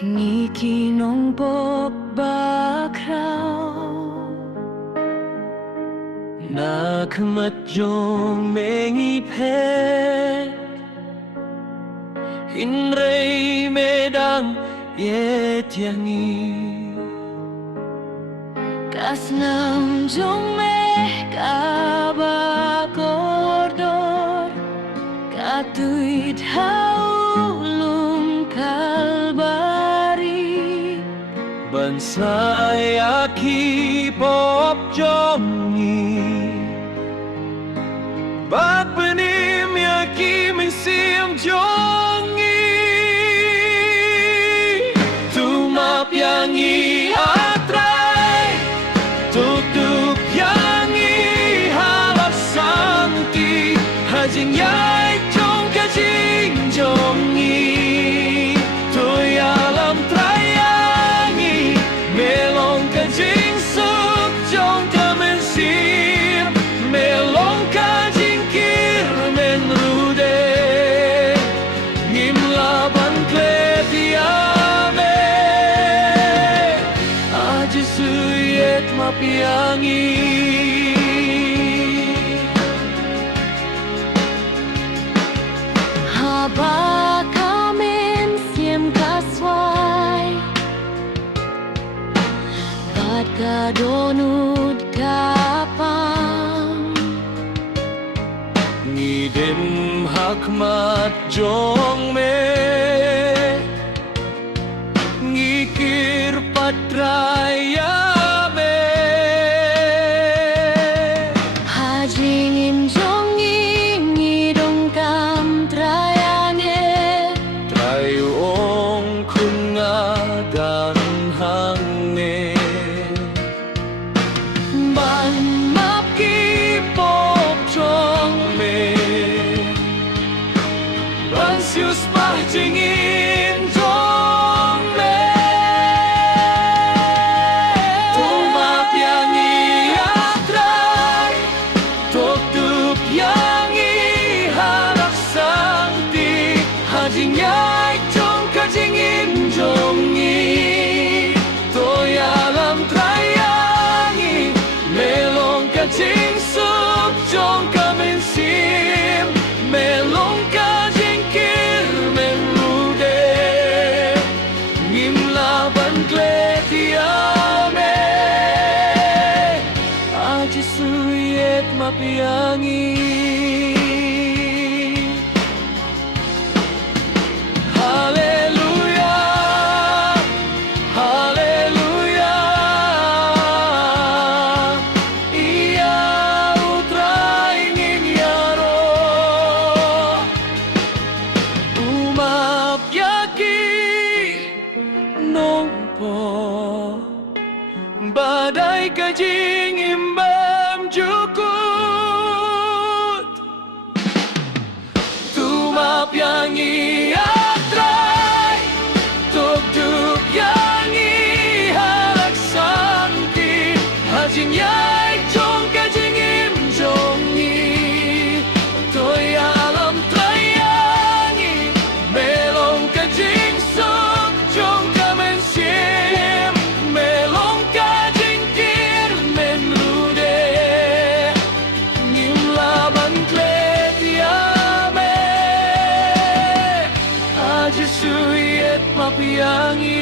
Ngiki nong pop bakraw Nakamat jong mengi pek Hinrei medang ye tiangi Kasnam jong meh kaba kordor Katuit haulum kalbari Bansai aki pop jongi Bak penim yaki misim jongi Tumap yangi atrai Tuk-tuk yangi halap santi Hajing yai jong kajing jongi Toy alam trayangi Melong kajing suk jong kamensir Melong kajing kir men rude Ngim laban kletiame Aji suyet mapiangi Haba kamen siem kaswai Bat kadonut kapang Ngidem hakmat jong me Ngikir patraya me Hajing im jongi ngidong kam trayange Trayu ong kunga dan hangne Ban map ki pop jong me Ban sius mah jingin jong me Tumap yangi atrai Tok tup yangi harap santi Hajing yai jong kajingin jongi Toy alam trayangi Melong kajing sup jong kamensim Melong kajing kir men rude Ngim laban kletiame Aji suyet mapiangi Haleluya, haleluya Ia utrai ngin yaro Umap yaki nongpo Badai kajing imbam jukut Tumap yangi atrai Tuk-tuk yangi halak santi Hajing yai jong kajing im jongi Toy alam trayangi Melong kajing suk jong kamensim Melong kajing kir men rude Ngim laban kletiame Aji suyet mapiangi